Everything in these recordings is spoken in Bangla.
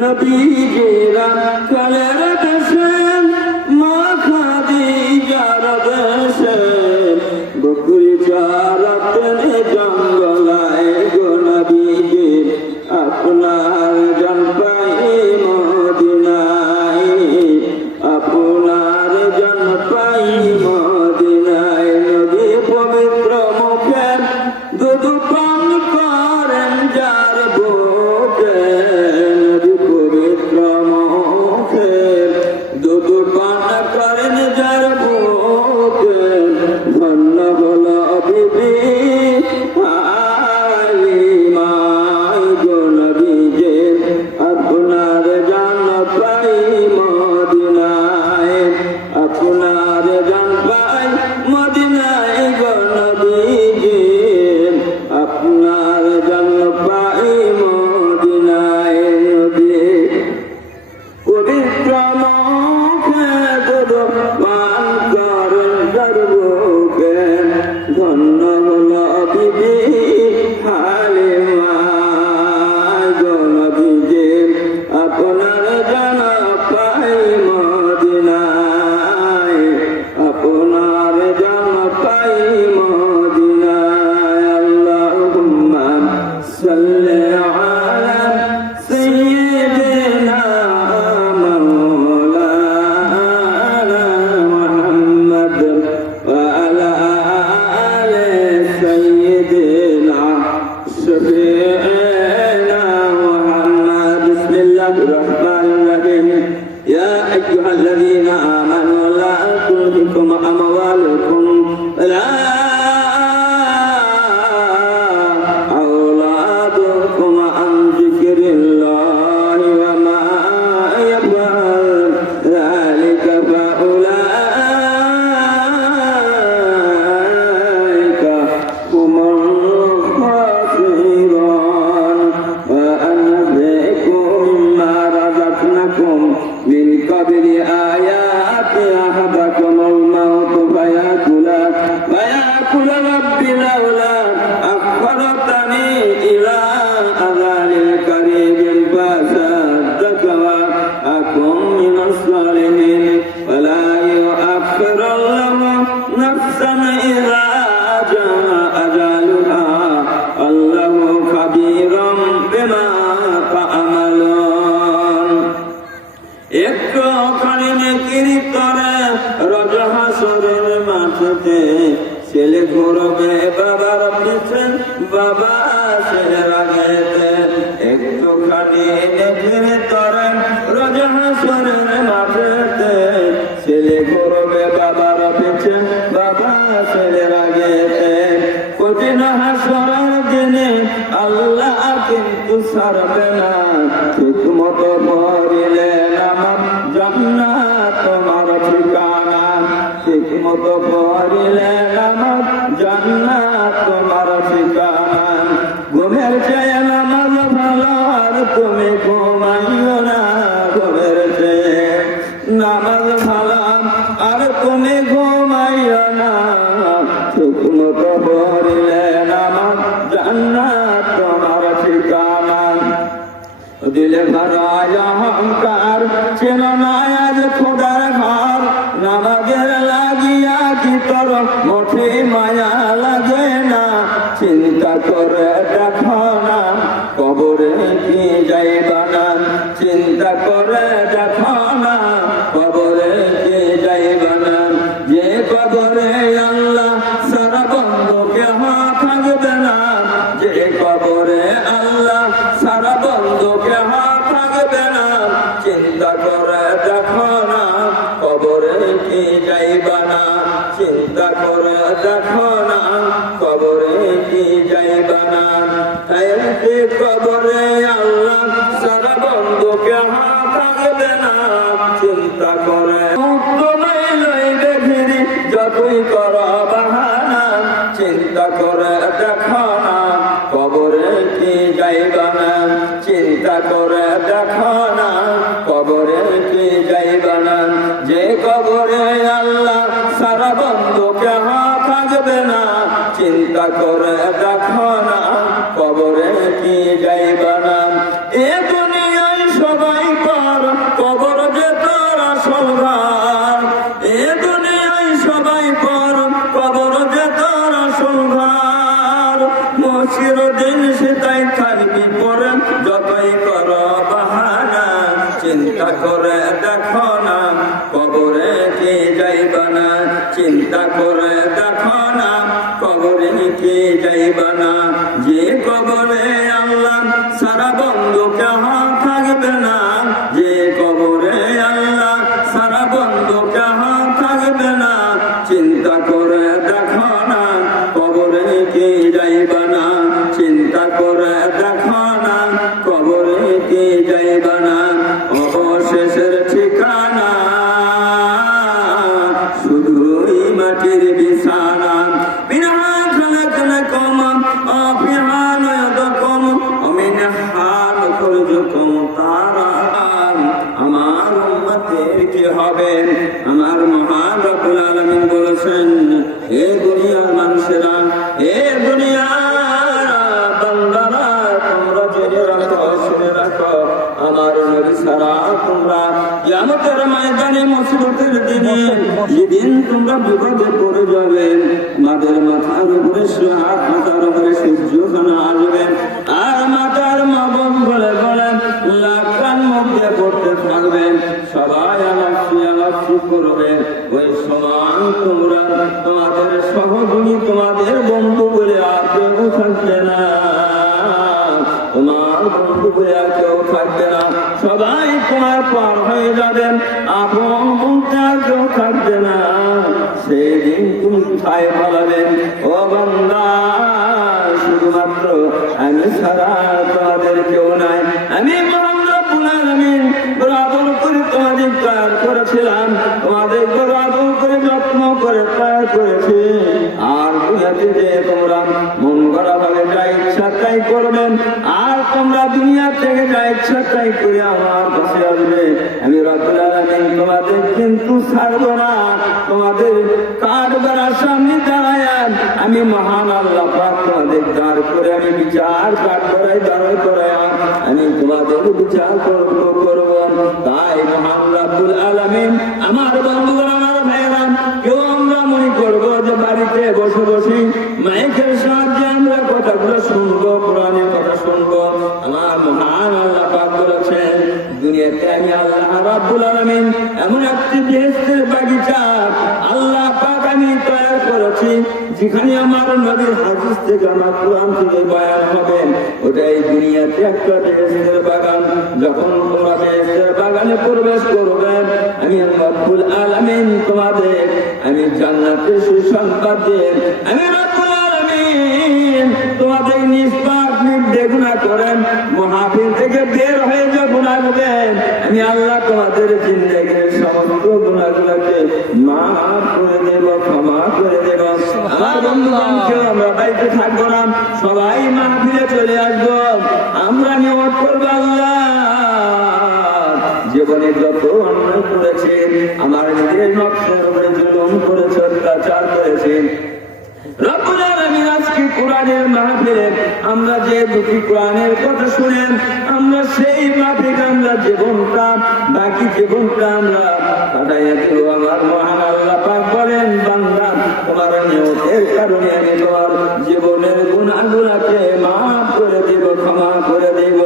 নবীজিরা কালের দেশে মা খাদিজার দেশে বকরি চরাতেন জঙ্গলায় গো নবীজি আপনার জন পাই মদিনায় আপনার জন পাই মদিনায় নবী পবিত্র মুখে দুধ পান করেন যার বুকে الذين آمنوا لا تلهكم أموالكم ولا أولادكم عن ذكر الله وما يفعل ذلك فأولئك هم الخاسرون وأنفقوا مما رزقناكم من قبل آيات أحدكم الموت فيأكل رب لولا أخرتني إلى أجل قريب فأصدق وأكن من الصالحين ولا يؤخر الله نفسا إذا جاء أجلها الله خبير بما تعملون একটুখানি নেকির করে রোজ হাসরের মাঠে ছেলে ঘুরবে বাবার পিছে বাবা ছেলের আগেতে একটুখানি নেকির করে রোজ হাসরের মাঠে ছেলে ঘুরবে বাবার পিছে বাবা ছেলের আগেতে কঠিন হাসরের দিনে আল্লাহ কিন্তু ছাড়বে না ঠিক মতো পড়িলে জান্নাত তোমার ঠিকানা ঠিক মতো পড়িলে নামাজ জান্নাত তোমার ঠিকানা ঘুমের চেয়ে নামাজ ভালো আর তুমি ঘুমাইও না ঘুমের চেয়ে নামাজ ভালো আর তুমি ঘুমাইও না ঠিক মতো পড়িলে নামাজ জান্নাত তোমার ঠিকানা দিলে ভরায় অহংকার চেন নায়াজ খোদার ঘর নামাজের লাগিয়া কি তোর মোটে মায়া লাগে না চিন্তা করে দেখো না কবরে কি যাইবা না, চিন্তা করে দেখো না কবরে কি যাইবা না। যে কবরে আল্লাহ সারা বন্ধু কেহ থাকবে না, যে কবরে আল্লাহ সারা বন্ধু কেহ থাকবে না, চিন্তা করে দেখো না কবরে কি যাইবা না, চিন্তা করে দেখো না কবরে কি যাইবা না। যে কবরে আল্লাহ সারা বন্ধু কেহ থাকবে না, চিন্তা করে তোমায় লইবে ঘিরি যতই কর বাহানা, চিন্তা করে দেখো না কবরে কি যাইবা না, চিন্তা করে দেখো না কবরে কি যাইবা না। যে কবরে আল্লাহ সারা বন্ধু কেহ থাকবে না, চিন্তা করে দেখো না কবরে কি যাইবা না। এ দুনিয়ায় সবাই পর কবর যে তোর আসল ঘর, এ দুনিয়ায় সবাই পর কবর যে তোর আসল ঘর। চিরদিন সেটাই থাকবি পরে যতই কর বাহানা, চিন্তা করে দেখো না কবরে কি যাইবা না, চিন্তা করে দেখো না কবরে কি যাইবা না। যে কবরে আল্লাহ সারা বন্ধু কেহ থাকবে না, যে কবরে আল্লাহ সারা বন্ধু কেহ থাকবে না, চিন্তা করে দেখো না কবরে কি যাইবা না, চিন্তা করে দেখো না কবরে কি যাইবা না। অবশেষের ঠিকানা শুধুই মাটির বিছানা, বিনা খালাকনাকুম অফিহা নয়দকুম অমিনহা নুখরিজুকুম তারা। আমার উম্মতের কি হবে? আমার মহান রব্বুল আলামিন বলেছেন, হে দুনিয়ার মানুষেরা, হে দুনিয়ার বান্দারা, তোমরা জেনে রাখো, শুনে রাখো, আমার নবী ছাড়া তোমরা কিয়ামতের ময়দানে মুসিবতের দিনে যেদিন তোমরা বিপদে পড়ে যাবে, মাথার মাথার উপরে হাত, মাথার উপরে সূর্যখানা আসবে, আর মাথার মাবন বলে বলে লাখান মধ্যে পড়তে থাকবে, সবাই আলাপি আলাপি করবে। ওই সময় তোমরা তোমাদের সহযোগী, তোমাদের বন্ধু বলে আর কেউ থাকবে না, তোমার বন্ধু বলে আর কেউ থাকবে না, সবাই তোমার পার হয়ে যাবেন, আপন বলতে আর কেউ থাকবে না। সেদিন তুমি কোথায় পালাবেন? ও বান্দা, শুধুমাত্র আমি ছাড়া তোমাদের কেউ নাই। আমি মহান রব্বুল আলামিন বরাবর করে তোমাদের তৈরি করেছিলাম, তোমাদের বরাবর করে যত্ন করে তৈরি করেছি। আর দুনিয়াতে যে তোমরা মন গড়া ভাবে যা ইচ্ছা তাই করবেন, আর তোমরা দুনিয়া থেকে যা ইচ্ছা তাই করে আমার কাছে আসবে, আমি রব্বুল আলামিন তোমাদের কিন্তু ছাড়বো না। তোমাদের কাঠ বেড়ার সামনে দাঁড়ায় আমি মহান আল্লাহ পাক তোমাদের দাঁড় করে আমি বিচার কাঠ করাই দাঁড়াই করাই আমি তোমাদের বিচার করবো। তাই মহান রব্বুল আলামিন আমার বন্ধুগণ, আমার ভাইরা, কেউ আমরা মনে করবো যে বাড়িতে বসে বসে মাইকের সাহায্যে আমরা কথাগুলো শুনবো, কোরআনের কথা শুনবো। আমার মহান আল্লাহ পাক বলেছেন, দুনিয়াতে আমি আল্লাহ রাব্বুল আলামিন এমন একটি বেহেশতের বাগিচা আল্লাহ পাক আমি তৈরি করেছি, যেখানে আমার নবীর হাদিস থেকে আমার কোরআন থেকে বয়ান হবে। ওটাই দুনিয়াতে একটা বেহেশতের বাগান। যখন তোমরা বেহেশতের বাগানে প্রবেশ করবে, আমি রব্বুল আলামিন তোমাদের আমি জান্নাতের সুসংবাদ দিয়ে আমি রব্বুল আলামিন তোমাদের নিষ্পাপ নির্দেগুনা করেন মাহফিল থেকে বের হয়ে যে গুনাহ করবেন, আমি আল্লাহ তোমাদের জিন্দেগির সমস্ত গুনাহগুলোকে মাফ করে দেব, ক্ষমা করে দেব। আমার বন্ধুগণকে আমরা বাড়িতে থাকবো না, সবাই মাহফিলে চলে আসবো। আমরা নিয়ত করবো, আল্লাহ জীবনে যত অন্যায় করেছে, আমার নিজের নকশের উপরে জুলুম করেছে, অত্যাচার করেছে, রব্বুল আলামিন আজকে কোরআনের মাহফিলে আমরা যে দুটি কোরআনের কথা শুনেন, আমরা সেই মাফিক আমরা জীবনটা, বাকি জীবনটা আমরা কাটাইয়া দেব। আমার মহান আল্লাহ পাক বলেন, বান্দা তোমার নিয়তের কারণে আমি তোমার জীবনের গুনাহগুলোকে মাফ করে দেব, ক্ষমা করে দেব।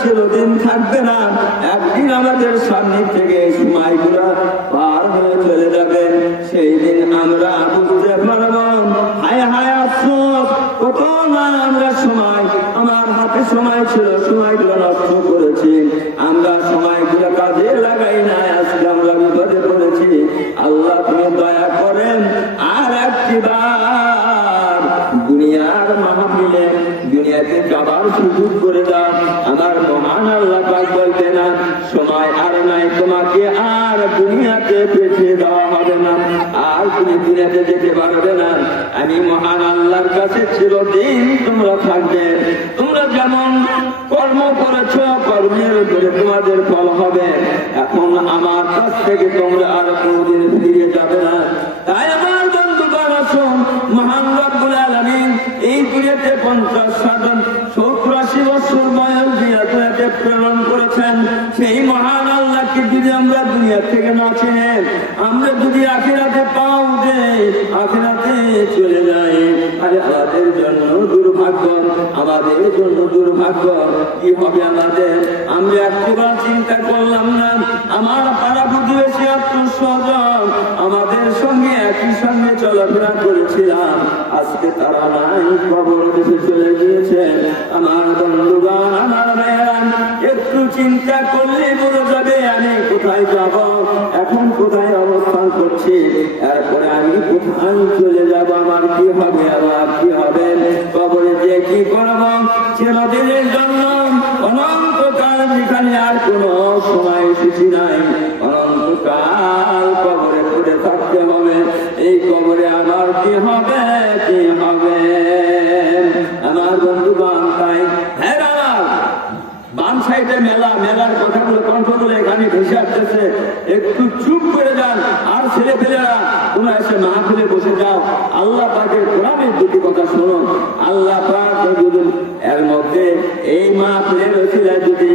চিরদিন থাকবে না, একদিন আমাদের সামনে থেকে সময়গুলো পার হয়ে চলে যাবে। সেই দিন আমরা বুঝতে পারবো হায় হায় আফসোস, কত না আমরা সময়, আমার হাতে সময় ছিল, সময়গুলো নষ্ট করেছি, আমরা সময়গুলো কাজে লাগাই না, আজকে আমরা বিপদে পড়েছি। আল্লাহ তুমি দয়া করেন আর একটিবার দুনিয়ার মাহফিলে দুনিয়াতে যাবার সুযোগ করে দাও। আমার মহান আল্লাহ পাক বলতে না, সময় আর নাই, তোমাকে আর দুনিয়াতে পেছিয়ে দেওয়া হবে না, আর তুমি দুনিয়াতে যেতে পারবে না। আমি মহান আল্লাহর কাছে চিরদিন তোমরা থাকবে। তোমরা যেমন কর্ম করেছো, কর্মের উপরে তোমাদের ফল হবে। এখন আমার কাছ থেকে তোমরা আর কোনদিন ফিরে যাবে না। তাই আমার বন্ধুগণ, আসুন, মহান রব্বুল আলামিন এই দুনিয়াতে 50, 60, 70, 80 বছর বয়স দিয়ে দুনিয়াতে প্রেরণ করেছেন। সেই মহান আল্লাহকে যদি আমরা দুনিয়া থেকে না চিনি, আমরা যদি আখিরাতে পাও দেই, আখিরাতে চলে যাই, আরে আমাদের জন্য দুর্ভাগ্য, আমাদের জন্য দুর্ভাগ্য। কি হবে আমাদের? আমরা একবার চিন্তা করলাম না, আমার পাড়া প্রতিবেশী আত্মীয়স্বজন আমাদের সঙ্গে একই সঙ্গে চলাফেরা করেছিলাম, আজকে তারা নাই, খবর দেশে চলে গিয়েছে। আমার বন্ধুগণ, আমার ভাইয়েরা, একটু চিন্তা করলে বলে যাবে আমি কোথায় যাব, এখন কোথায় অবস্থান করছি, এরপরে আমি কোথায় চলে যাব, আমার কি হবে, আমার কি হবে, কবরে যে কি করব, চিরদিনের জন্য অনন্তকাল, যেখানে আর কোনো সময় সূচি নাই, অনন্তকাল কবরে পড়ে থাকতে হবে। এই কবরে আমার কি হবে, কি হবে? আমার বন্ধুগণ, তাই হ্যাঁ, বাম সাইডে মেলা, মেলার কথাগুলো কণ্ঠগুলো এখানে ভেসে আসতেছে, একটু চুপ করে যান। আর ছেলে পেলেরা তোমরা এসে মাহফিলে বসে যাও, আল্লাহ পাকের কোরআনের দুটি কথা শুনুন। আল্লাহ পাক যদি এর মধ্যে এই মাহফিলের ওসিলায় যদি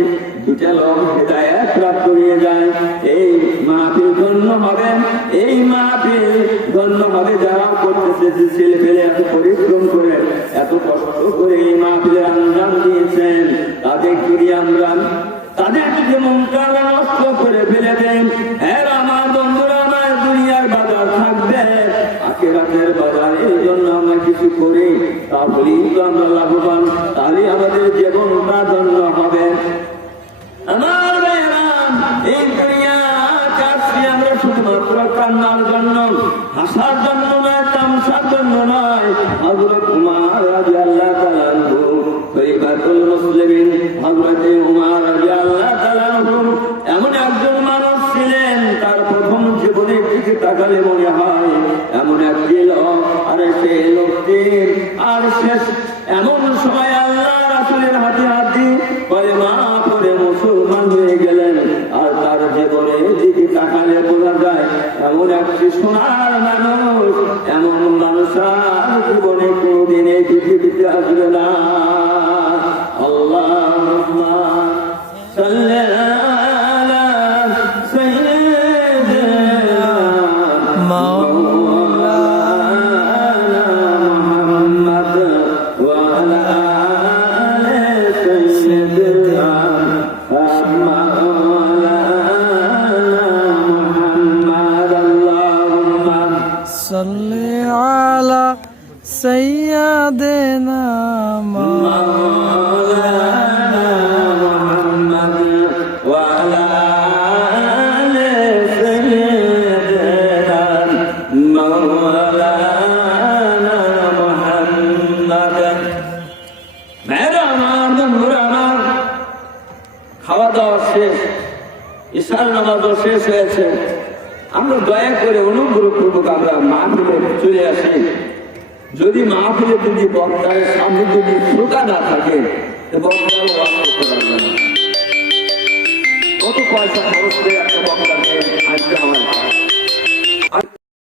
দুটা লোক হিদায়াত প্রাপ্ত হয়ে যায়, এই মাহফিল ধন্য হবে, এই মাহফিল ধন্য হবে। যারা করতেছে, ছেলে পেলে এত পরিশ্রম করে, এত কষ্ট করে এই মাহফিলের আঞ্জাম দিয়েছেন, তাদের যদি আমরা তাদের যদি মনটা নষ্ট করে ফেলে দেন, হ্যাঁ আমার বন্ধুরা, আমার দুনিয়ার বাজার থাকবে, আখিরাতের বাজার, এই জন্য আমরা কিছু করি, তাহলেই তো আমরা লাভবান, তাহলে আমাদের জীবনটা ধন্য হবে। আমার ভাইয়েরা, এই দুনিয়া কাছে আমরা শুধুমাত্র কান্নার জন্য, হাসার জন্য নয়, তামসার জন্য নয়। হযরত উমর রাদিয়াল্লাহু তাআলা আনহু, খলিফাতুল মুসলিমিন হযরত উমর রাদিয়াল্লাহু তাআলা আনহু এমন একজন মানুষ ছিলেন, তার প্রথম জীবনের দিকে তাকালে মনে হয় এমন একটি লোক, আর সেই লোকটি আর শেষ এমন সময় আল্লাহ রাসূলের হাতে হাত দিয়ে কলেমা পড়ে মুসলমান হয়ে গেলেন। আর তার জীবনের দিকে তাকালে বোঝা যায় এমন একটি সোনার মানুষ, এমন মানুষ আর জীবনে কোনদিন এই পৃথিবীতে আসবে না। আল্লাহুম্মা সাল্লি আলা সাইয়্যিদিনা মাওলানা মুহাম্মদ ওয়া আলা আলি সাইয়্যিদিনা صلي على سيدنا مولانا محمد وعلى آل سيدنا مولانا محمد। মেয়েরা আমার, বন্ধুরা আমার, খাওয়া দাওয়া শেষ, ঈশার নামাজও শেষ হয়েছে। আমরা দয়া করে অনুগ্রহপূর্বক আমরা মাহফিলে চলে আসি। যদি মাহফিলে যদি বক্তার সামনে যদি শ্রোতা না থাকে, বক্তার ওয়াজ করতে পারবে না। কত পয়সা খরচ করে একটা বক্তাকে আনতে হয়।